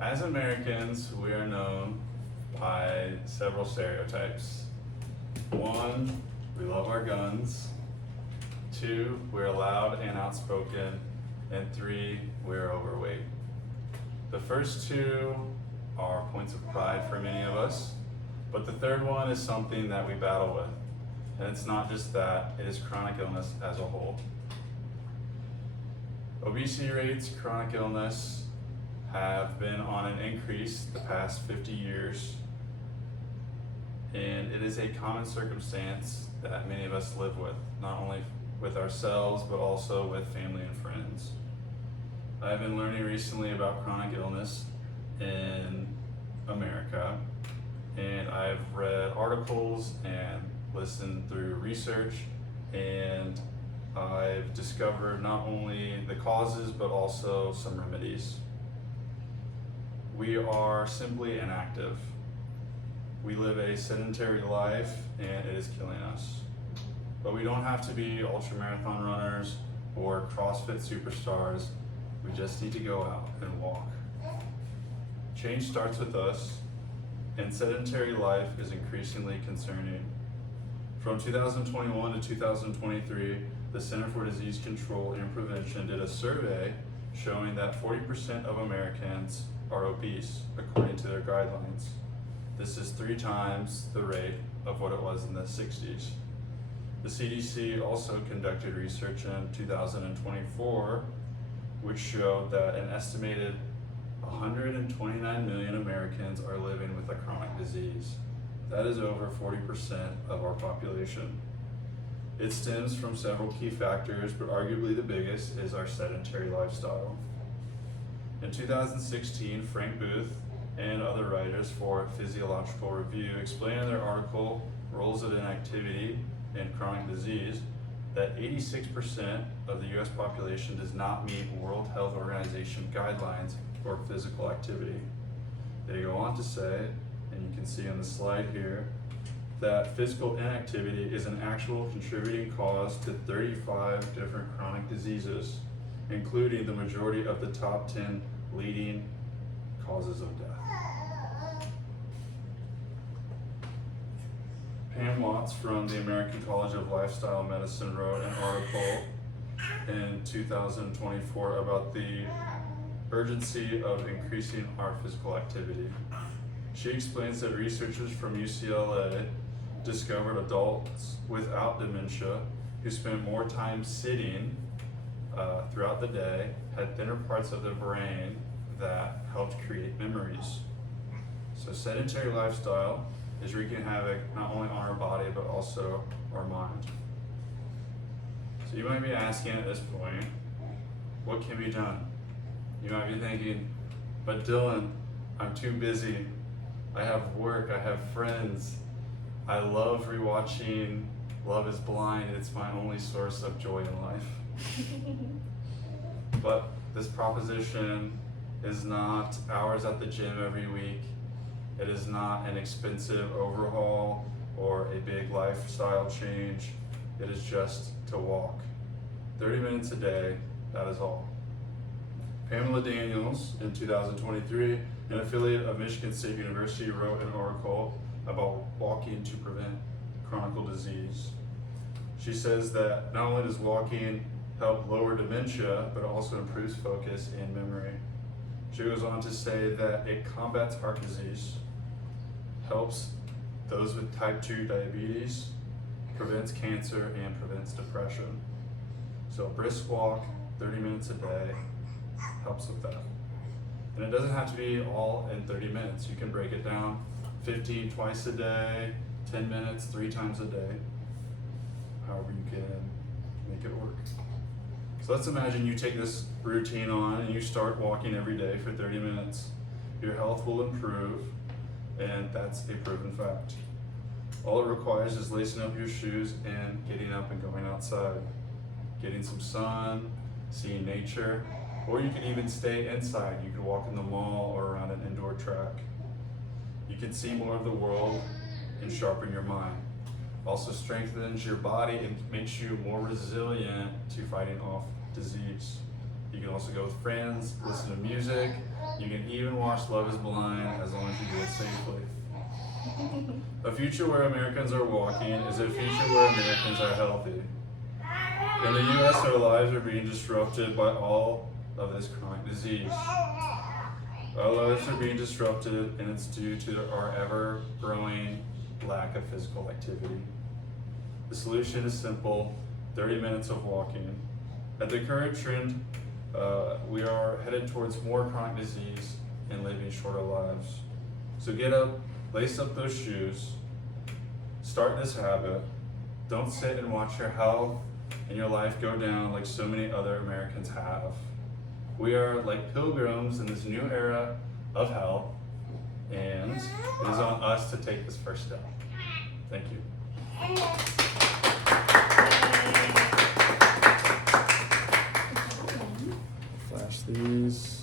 As Americans, we are known by several stereotypes. One, we love our guns. Two, we're loud and outspoken. And three, we're overweight. The first two are points of pride for many of us, but the third one is something that we battle with. And it's not just that, it is chronic illness as a whole. Obesity rates, chronic illness have been on an increase the past 50 years, and it is a common circumstance that many of us live with, not only with ourselves, but also with family and friends. I've been learning recently about chronic illness in America, and I've read articles and listened through research, and I've discovered not only the causes, but also some remedies. We are simply inactive. We live a sedentary life, and it is killing us. But we don't have to be ultramarathon runners or CrossFit superstars. We just need to go out and walk. Change starts with us, and sedentary life is increasingly concerning. From 2021 to 2023, the Center for Disease Control and Prevention did a survey showing that 40% of Americans are obese, according to their guidelines. This is 3 times the rate of what it was in the 60s. The CDC also conducted research in 2024, which showed that an estimated 129 million Americans are living with a chronic disease. That is over 40% of our population. It stems from several key factors, but arguably the biggest is our sedentary lifestyle. In 2016, Frank Booth and other writers for Physiological Review explained in their article, Roles of Inactivity in Chronic Disease, that 86% of the US population does not meet World Health Organization guidelines for physical activity. They go on to say, and you can see on the slide here, that physical inactivity is an actual contributing cause to 35 different chronic diseases, including the majority of the top 10 leading causes of death. Pam Watts from the American College of Lifestyle Medicine wrote an article in 2024 about the urgency of increasing our physical activity. She explains that researchers from UCLA discovered adults without dementia who spent more time sitting throughout the day had thinner parts of the brain that helped create memories. So sedentary lifestyle is wreaking havoc not only on our body, but also our mind. So you might be asking at this point, what can be done? You might be thinking, but Dylan, I'm too busy. I have work, I have friends. I love rewatching Love is Blind. It's my only source of joy in life. But this proposition is not hours at the gym every week. It is not an expensive overhaul or a big lifestyle change. It is just to walk. 30 minutes a day, that is all. Pamela Daniels, in 2023, an affiliate of Michigan State University, wrote an article about walking to prevent chronic disease. She says that not only does walking help lower dementia, but also improves focus and memory. She goes on to say that it combats heart disease, helps those with type 2 diabetes, prevents cancer, and prevents depression. So a brisk walk, 30 minutes a day, helps with that. And it doesn't have to be all in 30 minutes. You can break it down 15 twice a day, 10 minutes, 3 times a day, however you can make it work. So let's imagine you take this routine on and you start walking every day for 30 minutes. Your health will improve, and that's a proven fact. All it requires is lacing up your shoes and getting up and going outside, getting some sun, seeing nature, or you can even stay inside. You can walk in the mall or around an indoor track. You can see more of the world and sharpen your mind. Also strengthens your body and makes you more resilient to fighting off disease. You You can also go with friends, listen to music. You can even watch Love is Blind as long as you do it safely. A future where Americans are walking is a future where Americans are healthy. In the U.S., our lives are being disrupted by all of this chronic disease. Our lives are being disrupted, and it's due to our ever-growing lack of physical activity. The solution is simple: 30 minutes of walking. At the current trend, we are headed towards more chronic disease and living shorter lives. So get up, lace up those shoes, start this habit. Don't sit and watch your health and your life go down like so many other Americans have. We are like pilgrims in this new era of health, and it is on us to take this first step. Thank you. Flash these.